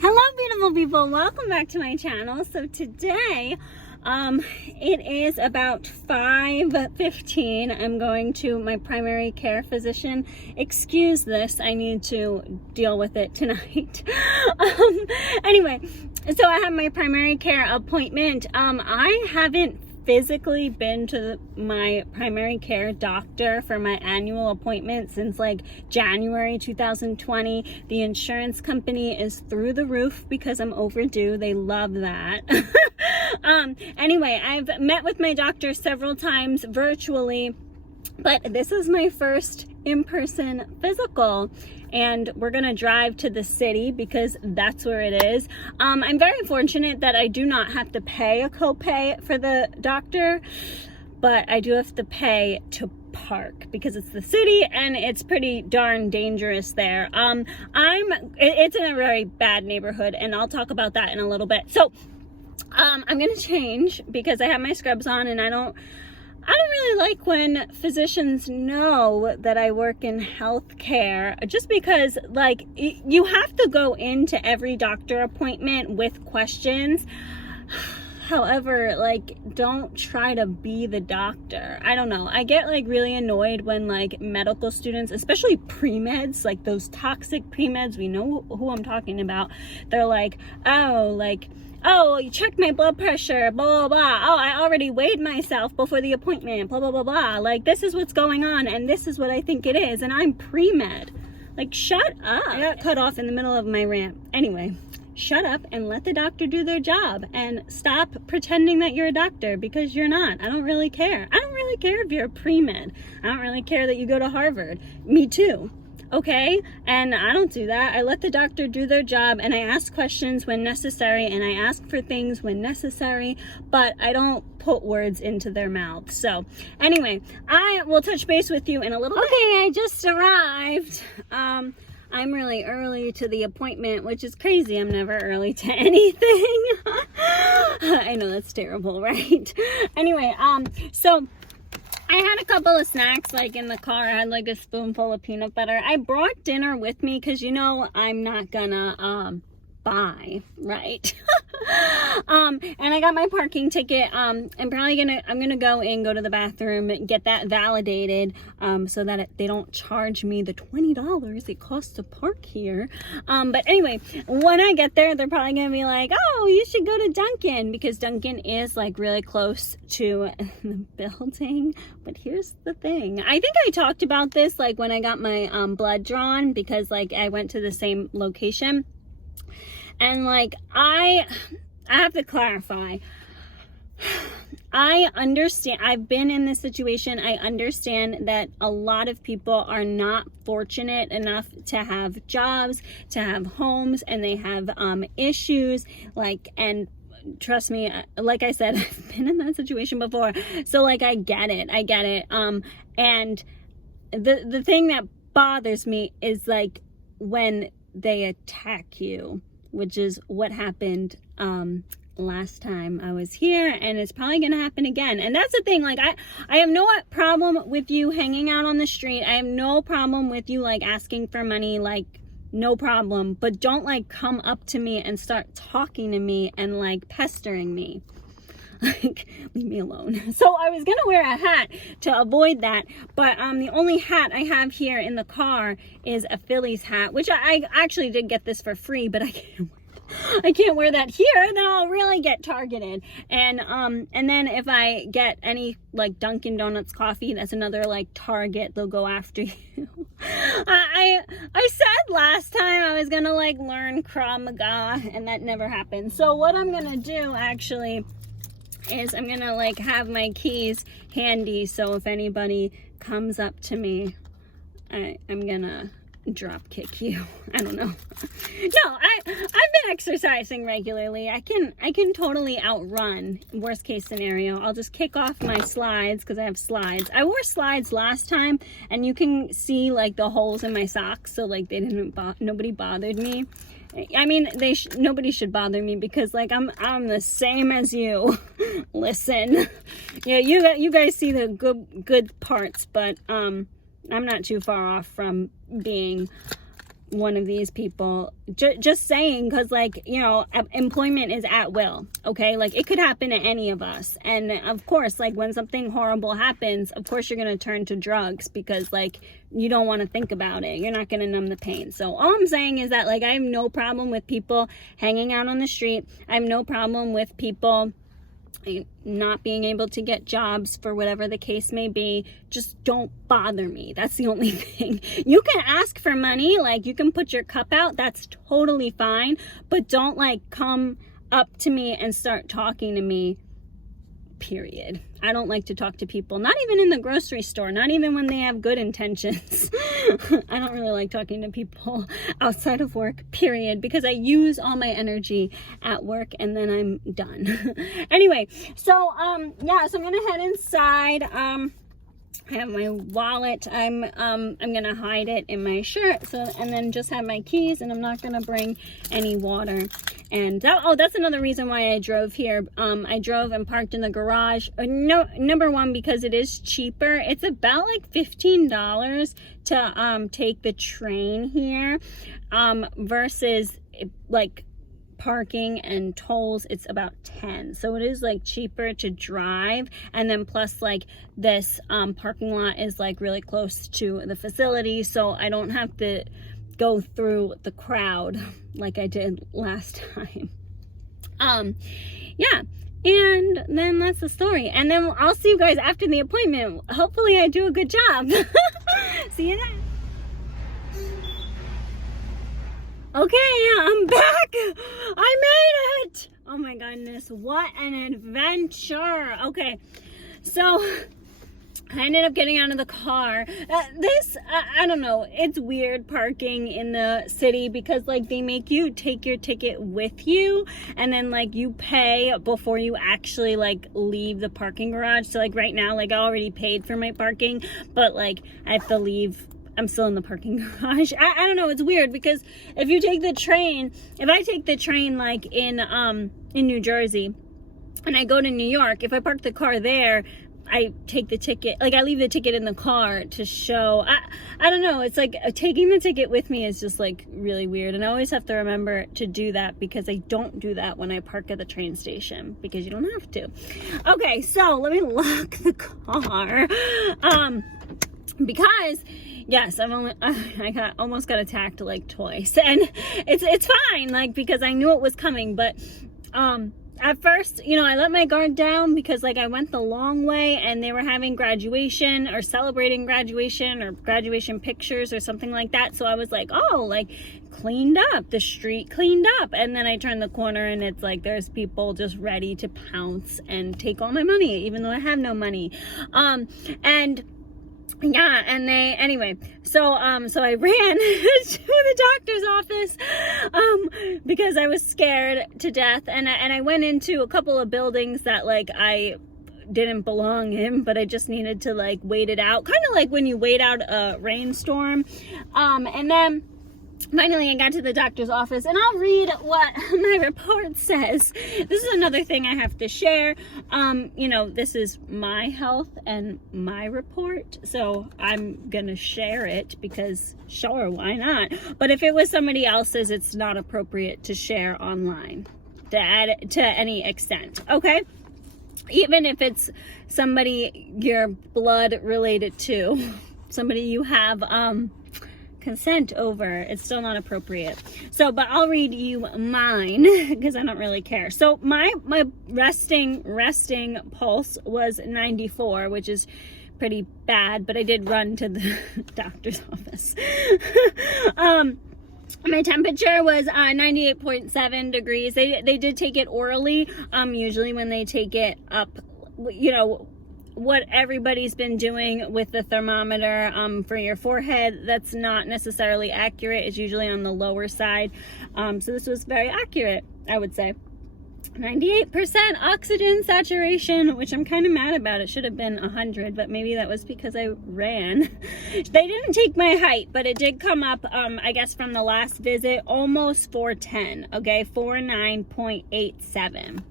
Hello beautiful people, welcome back to my channel. So today it is about 5:15. I'm going to my primary care physician. Excuse this, I need to deal with it tonight. Anyway, so I have my primary care appointment. I haven't physically been to my primary care doctor for my annual appointment since like January 2020. The insurance company is through the roof because I'm overdue. They love that. Anyway, I've met with my doctor several times virtually, but this is my first in-person physical, and we're gonna drive to the city because that's where it is. I'm very fortunate that I do not have to pay a copay for the doctor, but I do have to pay to park because it's the city and it's pretty darn dangerous there. It's in a very bad neighborhood, and I'll talk about that in a little bit. So I'm gonna change because I have my scrubs on, and I don't really like when physicians know that I work in healthcare, just because like you have to go into every doctor appointment with questions. However, like, don't try to be the doctor. I don't know. I get like really annoyed when like medical students, especially pre-meds, like those toxic pre-meds, we know who I'm talking about. They're like, oh, you checked my blood pressure, blah, blah, blah. Oh, I already weighed myself before the appointment, blah, blah, blah, blah. Like, this is what's going on, and this is what I think it is, and I'm pre-med. Like, shut up. I got cut off in the middle of my rant. Anyway, shut up and let the doctor do their job, and stop pretending that you're a doctor, because you're not. I don't really care. I don't really care if you're a pre-med. I don't really care that you go to Harvard. Me too. Okay, and I don't do that. I let the doctor do their job, and I ask questions when necessary, and I ask for things when necessary, but I don't put words into their mouth. So anyway, I will touch base with you in a little bit. Okay, I just arrived. I'm really early to the appointment, which is crazy. I'm never early to anything. I know that's terrible, right? Anyway, so I had a couple of snacks like in the car. I had like a spoonful of peanut butter. I brought dinner with me because, you know, I'm not gonna buy, right? And I got my parking ticket. I'm gonna go to the bathroom and get that validated, so that they don't charge me the $20 it costs to park here. But anyway, when I get there, they're probably gonna be like, oh, you should go to Dunkin', because Dunkin' is like really close to the building. But here's the thing. I think I talked about this like when I got my blood drawn, because like I went to the same location. And like, I have to clarify. I understand. I've been in this situation. I understand that a lot of people are not fortunate enough to have jobs, to have homes, and they have issues. Like, and trust me, like I said, I've been in that situation before. So like, I get it. And the thing that bothers me is like when they attack you, which is what happened last time I was here, and it's probably gonna happen again. And that's the thing, like I have no problem with you hanging out on the street. I have no problem with you like asking for money, like no problem, but don't like come up to me and start talking to me and like pestering me. Like, leave me alone. So I was gonna wear a hat to avoid that, but the only hat I have here in the car is a Phillies hat, which I actually did get this for free, but I can't wear that here, then I'll really get targeted. And then if I get any like Dunkin' Donuts coffee, that's another like target. They'll go after you. I said last time I was gonna like learn Krav Maga, and that never happened. So what I'm gonna do actually is I'm gonna like have my keys handy, so if anybody comes up to me, I'm gonna drop kick you. I don't know. No, I've been exercising regularly. I can totally outrun worst case scenario. I'll just kick off my slides, because I have slides. I wore slides last time, and you can see like the holes in my socks, so like nobody bothered me. I mean, nobody should bother me, because like I'm the same as you. Listen, yeah, you guys see the good parts, but I'm not too far off from being one of these people. Just saying, because like, you know, employment is at will, okay? Like it could happen to any of us. And of course, like when something horrible happens, of course you're going to turn to drugs because like you don't want to think about it. You're not going to numb the pain. So all I'm saying is that like I have no problem with people hanging out on the street. I have no problem with people not being able to get jobs for whatever the case may be. Just don't bother me. That's the only thing. You can ask for money, like you can put your cup out, that's totally fine, but don't like come up to me and start talking to me, period. I don't like to talk to people, not even in the grocery store, not even when they have good intentions. I don't really like talking to people outside of work, period, because I use all my energy at work and then I'm done. Anyway, so yeah, so I'm gonna head inside. I have my wallet. I'm gonna hide it in my shirt, so, and then just have my keys, and I'm not gonna bring any water. And oh, that's another reason why I drove here. I drove and parked in the garage. No, number one, because it is cheaper. It's about like $15 to take the train here, versus like parking and tolls, it's about 10. So it is like cheaper to drive, and then plus like this parking lot is like really close to the facility, so I don't have to go through the crowd like I did last time. Yeah, and then that's the story, and then I'll see you guys after the appointment. Hopefully I do a good job. See you then. Okay, I'm back. I made it. Oh my goodness, what an adventure. Okay, so I ended up getting out of the car. I don't know, it's weird parking in the city because like they make you take your ticket with you, and then like you pay before you actually like leave the parking garage. So like right now, like I already paid for my parking, but like I have to leave. I'm still in the parking garage. I don't know, it's weird because if you take the train, if I take the train like in New Jersey and I go to New York, if I park the car there, I take the ticket, like I leave the ticket in the car to show. I don't know, it's like taking the ticket with me is just like really weird, and I always have to remember to do that because I don't do that when I park at the train station because you don't have to. Okay, so let me lock the car. Because yes, I almost got attacked like twice, and it's fine, like because I knew it was coming, but at first, you know, I let my guard down because like I went the long way and they were having graduation or celebrating graduation or graduation pictures or something like that. So I was like, oh, like cleaned up, the street cleaned up. And then I turned the corner and it's like there's people just ready to pounce and take all my money, even though I have no money. And yeah, and they, anyway, so I ran to the doctor's office, because I was scared to death, and I went into a couple of buildings that, like, I didn't belong in, but I just needed to, like, wait it out, kind of like when you wait out a rainstorm, and then finally I got to the doctor's office, and I'll read what my report says. This is another thing I have to share. You know, this is my health and my report, so I'm gonna share it because sure, why not? But if it was somebody else's, it's not appropriate to share online to any extent, okay? Even if it's somebody you're blood related to, somebody you have consent over, it's still not appropriate. So, but I'll read you mine because I don't really care. So my resting pulse was 94, which is pretty bad, but I did run to the doctor's office. My temperature was 98.7 degrees. They did take it orally. Usually when they take it up, you know, what everybody's been doing with the thermometer for your forehead, that's not necessarily accurate. It's usually on the lower side. So this was very accurate, I would say. 98% oxygen saturation, which I'm kind of mad about. It should have been 100, but maybe that was because I ran. They didn't take my height, but it did come up, I guess from the last visit, almost 410, okay, 49.87.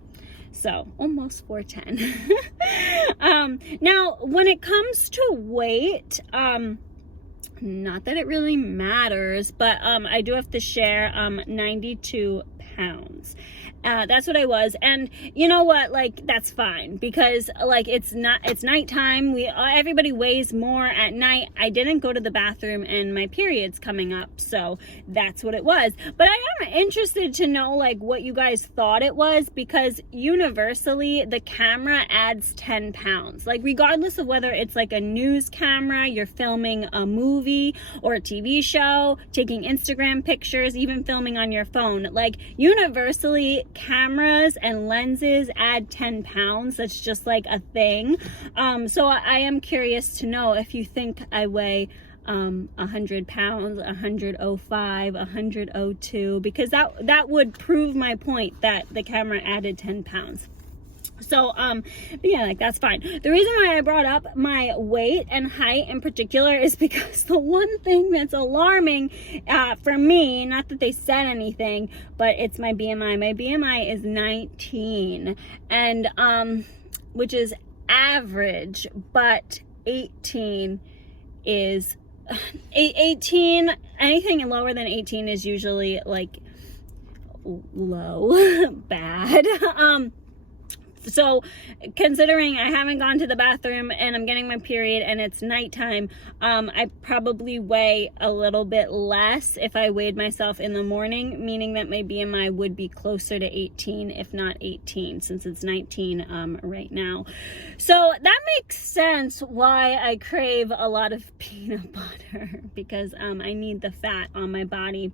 So almost 410. Now when it comes to weight, Not that it really matters, but I do have to share 92 pounds. That's what I was. And you know what, like, that's fine, because like it's nighttime. Everybody weighs more at night. I didn't go to the bathroom and my period's coming up, so that's what it was. But I am interested to know like what you guys thought it was, because universally the camera adds 10 pounds. Like, regardless of whether it's like a news camera, you're filming a movie or a TV show, taking Instagram pictures, even filming on your phone, like universally cameras and lenses add 10 pounds. That's just like a thing. So I am curious to know if you think I weigh 100 pounds, 105, 102, because that would prove my point that the camera added 10 pounds. So, but yeah, like, that's fine. The reason why I brought up my weight and height in particular is because the one thing that's alarming for me, not that they said anything, but it's my BMI. My BMI is 19, and which is average, but 18 is 18. Anything lower than 18 is usually like low, bad. So considering I haven't gone to the bathroom and I'm getting my period and it's nighttime, I probably weigh a little bit less if I weighed myself in the morning, meaning that my BMI would be closer to 18, if not 18, since it's 19 right now. So that makes sense why I crave a lot of peanut butter, because I need the fat on my body.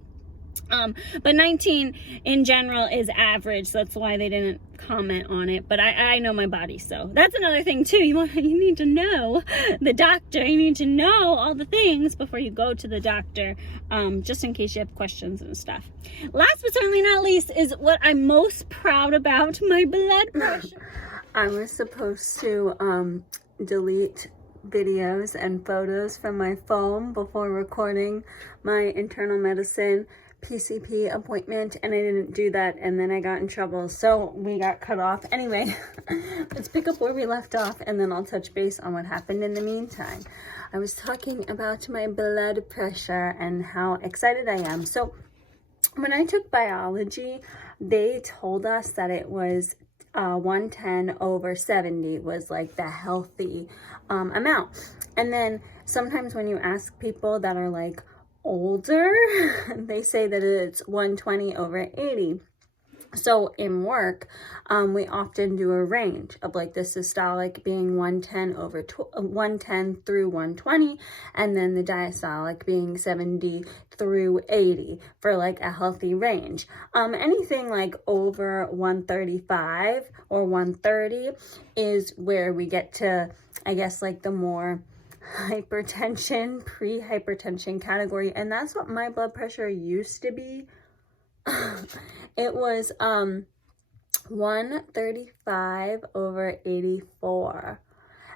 But 19 in general is average, so that's why they didn't comment on it. But I know my body, so that's another thing too. You need to know the doctor. You need to know all the things before you go to the doctor, just in case you have questions and stuff. Last but certainly not least is what I'm most proud about: my blood pressure. I was supposed to delete videos and photos from my phone before recording my internal medicine PCP appointment, and I didn't do that, and then I got in trouble, so we got cut off. Anyway, let's pick up where we left off, and then I'll touch base on what happened in the meantime. I was talking about my blood pressure and how excited I am. So when I took biology, they told us that it was 110/70 was like the healthy amount. And then sometimes when you ask people that are like older, they say that it's 120/80. So in work, we often do a range of like the systolic being 110 through 120, and then the diastolic being 70 through 80 for like a healthy range. Anything like over 135 or 130 is where we get to, I guess, like the more hypertension, pre-hypertension category, and that's what my blood pressure used to be. It was 135/84,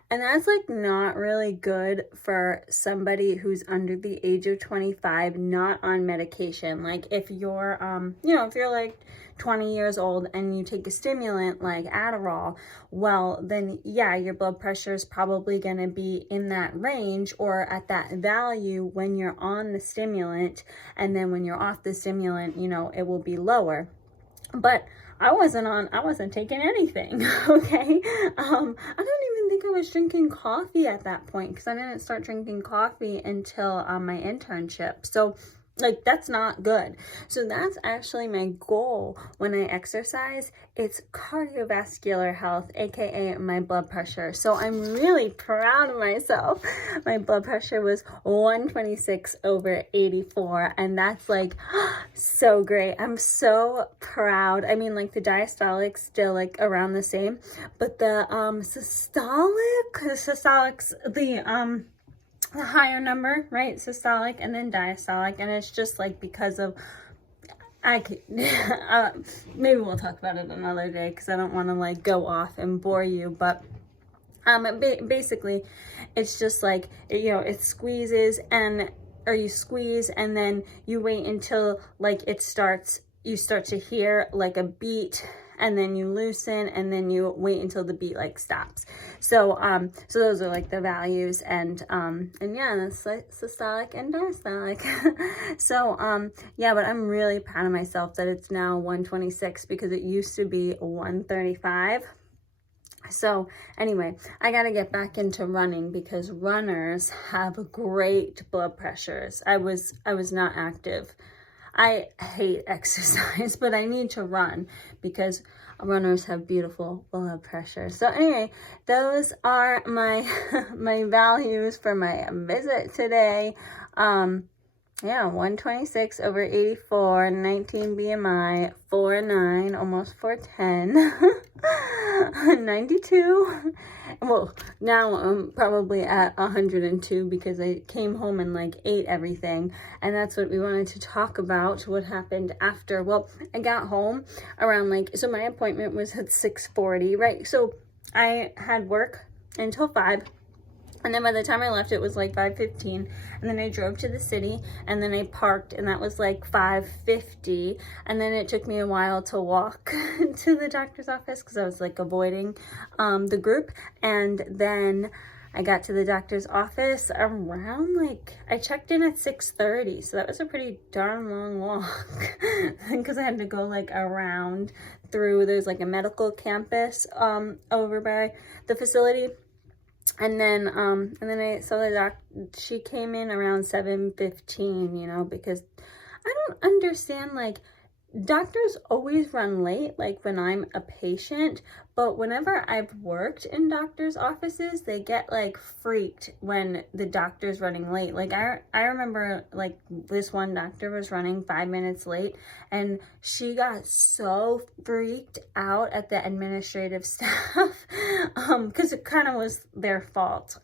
and that's like not really good for somebody who's under the age of 25, not on medication. Like if you're if you're like 20 years old and you take a stimulant like Adderall, well then yeah, your blood pressure is probably going to be in that range or at that value when you're on the stimulant, and then when you're off the stimulant, it will be lower. But I wasn't taking anything. Okay. I don't even think I was drinking coffee at that point, because I didn't start drinking coffee until my internship. So like, that's not good. So that's actually my goal when I exercise. It's cardiovascular health, aka my blood pressure. So I'm really proud of myself. My blood pressure was 126/84, and that's like so great. I'm so proud. I mean, like the diastolic's still like around the same, but the systolic's the higher number, right? Systolic and then diastolic, and it's just like because of maybe we'll talk about it another day, because I don't want to like go off and bore you, but basically it's just like it squeezes, or you squeeze and then you wait until like you start to hear like a beat, and then you loosen, and then you wait until the beat like stops. So so those are like the values, and yeah, that's like systolic and diastolic. So yeah, but I'm really proud of myself that it's now 126 because it used to be 135. So anyway, I got to get back into running because runners have great blood pressures. I was not active. I hate exercise, but I need to run because runners have beautiful blood pressure. So anyway, those are my my values for my visit today. Yeah, 126 over 84, 19 BMI, 4'9", almost 4'10", 92. Well, now I'm probably at 102 because I came home and like ate everything. And that's what we wanted to talk about, what happened after. Well, I got home around like, so my appointment was at 6:40, right? So I had work until 5. And then by the time I left, it was like 5:15. And then I drove to the city, and then I parked, and that was like 5:50. And then it took me a while to walk to the doctor's office because I was like avoiding the group. And then I got to the doctor's office around like, I checked in at 6:30. So that was a pretty darn long walk because I had to go like around through, there's like a medical campus over by the facility. And then I saw the doc. She came in around 7:15, you know, because I don't understand, like, doctors always run late, like when I'm a patient, but whenever I've worked in doctors' offices, they get like freaked when the doctor's running late. Like I remember like this one doctor was running 5 minutes late, and she got so freaked out at the administrative staff because it kind of was their fault.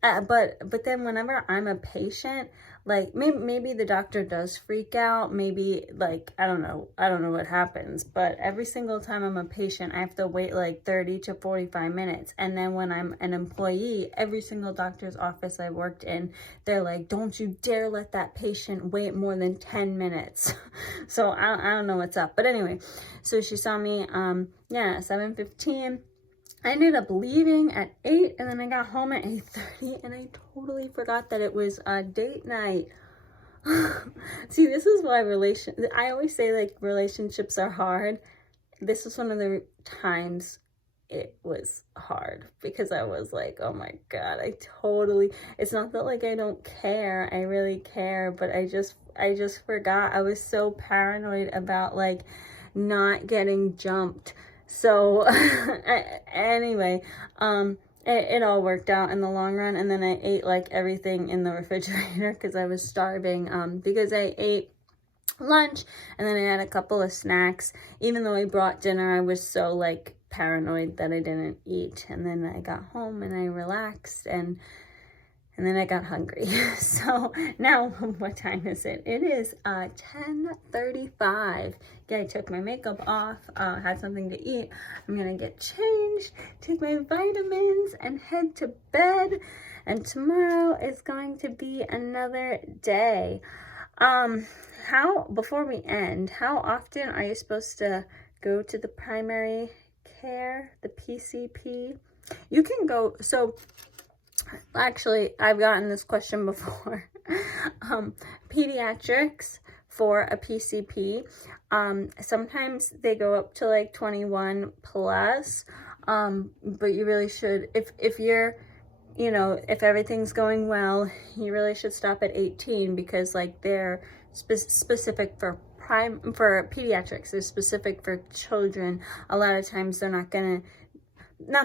But then whenever I'm a patient, like maybe the doctor does freak out, maybe like, I don't know what happens, but every single time I'm a patient, I have to wait like 30 to 45 minutes. And then when I'm an employee, every single doctor's office I worked in, they're like, don't you dare let that patient wait more than 10 minutes. So I don't know what's up. But anyway, so she saw me, 7:15. I ended up leaving at 8, and then I got home at 8:30, and I totally forgot that it was a date night. See, this is why I always say like relationships are hard. This was one of the times it was hard because I was like, oh my God, it's not that like I don't care, I really care, but I just forgot. I was so paranoid about like not getting jumped. So anyway, it all worked out in the long run. And then I ate like everything in the refrigerator because I was starving, because I ate lunch and then I had a couple of snacks. Even though I brought dinner, I was so like paranoid that I didn't eat. And then I got home and I relaxed, and then I got hungry. So now, what time is it? It is 10:35. Yeah, I took my makeup off, had something to eat. I'm gonna get changed, take my vitamins, and head to bed. And tomorrow is going to be another day. Before we end, how often are you supposed to go to the primary care, the PCP? You can go, so actually, I've gotten this question before. Pediatrics for a PCP, sometimes they go up to like 21 plus, but you really should, if you're, you know, if everything's going well, you really should stop at 18 because like they're specific for pediatrics. They're specific for children. A lot of times they're not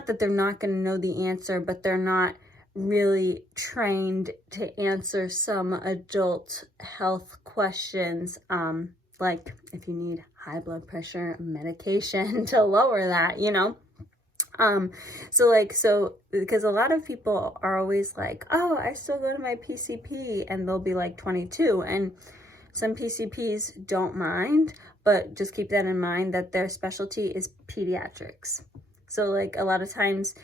that they're not gonna know the answer, but they're not really trained to answer some adult health questions, like if you need high blood pressure medication to lower that, you know. So because a lot of people are always like, oh, I still go to my PCP, and they'll be like 22, and some PCPs don't mind, but just keep that in mind that their specialty is pediatrics. So like a lot of times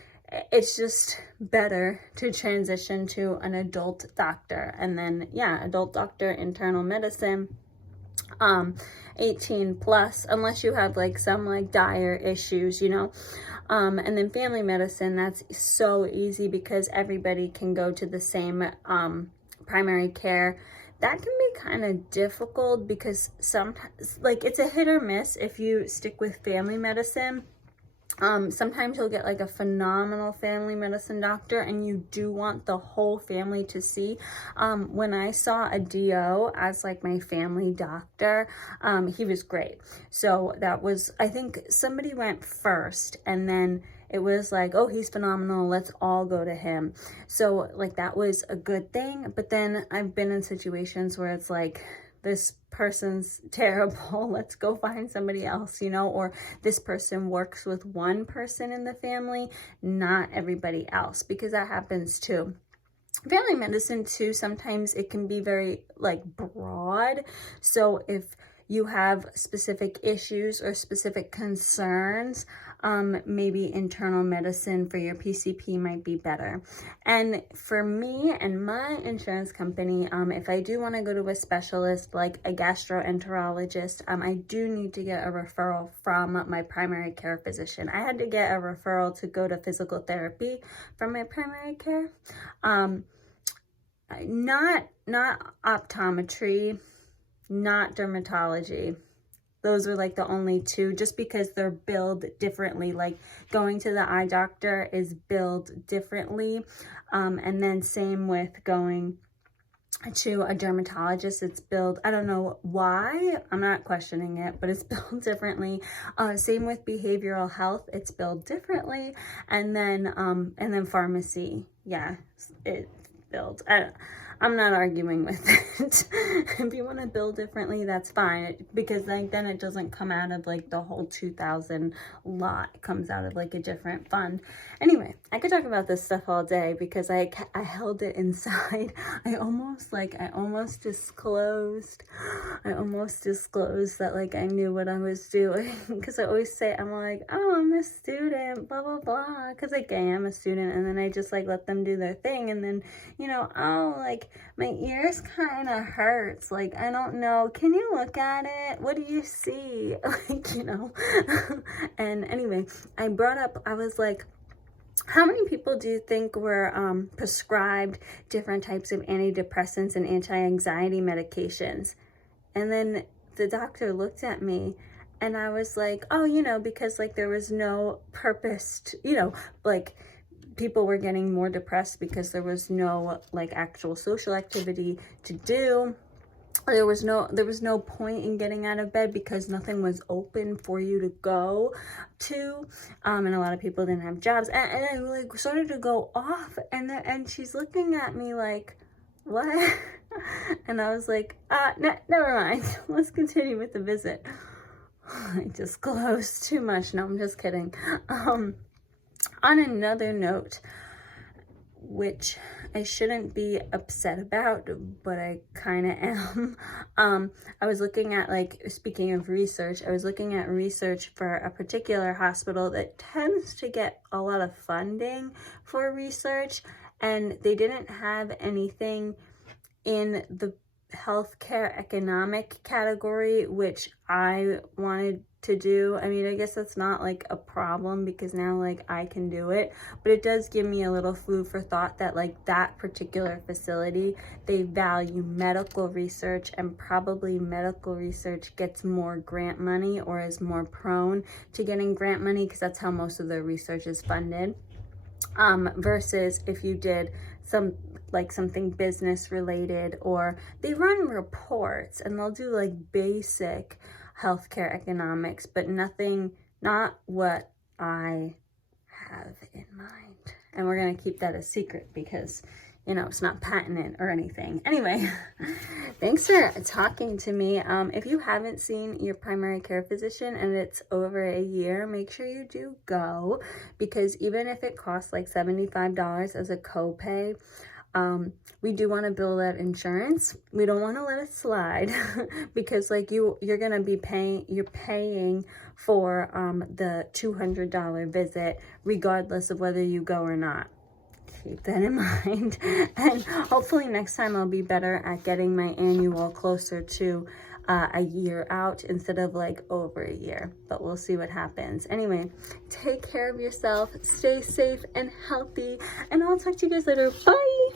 it's just better to transition to an adult doctor, and then adult doctor, internal medicine, 18 plus, unless you have like some like dire issues, you know. And then family medicine, that's so easy because everybody can go to the same primary care. That can be kind of difficult because sometimes, like, it's a hit or miss if you stick with family medicine. Sometimes you'll get like a phenomenal family medicine doctor and you do want the whole family to see. When I saw a DO as like my family doctor, he was great. So that was, I think somebody went first and then it was like, oh, he's phenomenal, let's all go to him. So like that was a good thing. But then I've been in situations where it's like, this person's terrible, let's go find somebody else, you know, or this person works with one person in the family, not everybody else, because that happens too. Family medicine too, sometimes it can be very like broad. So if you have specific issues or specific concerns, maybe internal medicine for your PCP might be better. And for me and my insurance company, if I do want to go to a specialist like a gastroenterologist, I do need to get a referral from my primary care physician. I had to get a referral to go to physical therapy from my primary care. Not optometry, not dermatology. Those are like the only two, just because they're billed differently. Like going to the eye doctor is billed differently. And then same with going to a dermatologist, it's billed, I don't know why, I'm not questioning it, but it's billed differently. Same with behavioral health, it's billed differently. And then pharmacy, yeah, it's billed. I'm not arguing with it. If you want to bill differently, that's fine, because like then it doesn't come out of like the whole 2,000 lot. It comes out of like a different fund. Anyway, I could talk about this stuff all day because I held it inside. I almost disclosed that like I knew what I was doing, because I always say, I'm like, oh, I'm a student, blah blah blah, because like I am a student, and then I just like let them do their thing, and then, you know, oh, like my ears kind of hurts, like I don't know, can you look at it, what do you see? Like, you know. And anyway, I was like, how many people do you think were prescribed different types of antidepressants and anti-anxiety medications? And then the doctor looked at me and I was like, oh, you know, because like there was no purpose to, you know, like people were getting more depressed because there was no like actual social activity to do. There was no point in getting out of bed because nothing was open for you to go to, and a lot of people didn't have jobs, and I like started to go off, and she's looking at me like, what? And I was like, never mind, let's continue with the visit. I disclosed too much. No, I'm just kidding. On another note, which I shouldn't be upset about, but I kind of am. I was looking at, like, speaking of research, I was looking at research for a particular hospital that tends to get a lot of funding for research, and they didn't have anything in the healthcare economic category, which I wanted to do. I mean, I guess that's not like a problem because now like I can do it, but it does give me a little food for thought that like that particular facility, they value medical research, and probably medical research gets more grant money or is more prone to getting grant money because that's how most of their research is funded, versus if you did something business related, or they run reports and they'll do like basic healthcare economics, but not what I have in mind. And we're going to keep that a secret because, you know, it's not patented or anything. Anyway, thanks for talking to me. If you haven't seen your primary care physician and it's over a year, make sure you do go, because even if it costs like $75 as a copay, we do want to bill that insurance. We don't want to let it slide because like you're going to be paying for the $200 visit regardless of whether you go or not. Keep that in mind. And hopefully next time I'll be better at getting my annual closer to a year out instead of like over a year, but we'll see what happens. Anyway, take care of yourself, stay safe and healthy, and I'll talk to you guys later. Bye.